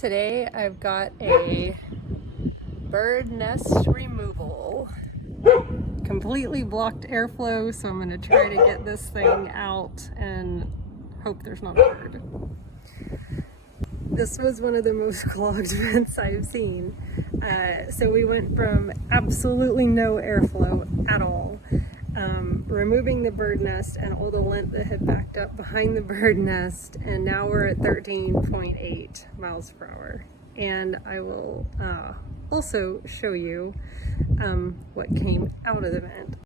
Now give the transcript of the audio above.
Today I've got a bird nest removal. Completely blocked airflow, so I'm going to try to get this thing out and hope there's not a bird. This was one of the most clogged vents I've seen. So we went from absolutely no airflow at all, removing the bird nest and all the lint that had backed up behind the bird nest, and now we're at 13.8 miles per hour. And I will also show you what came out of the vent.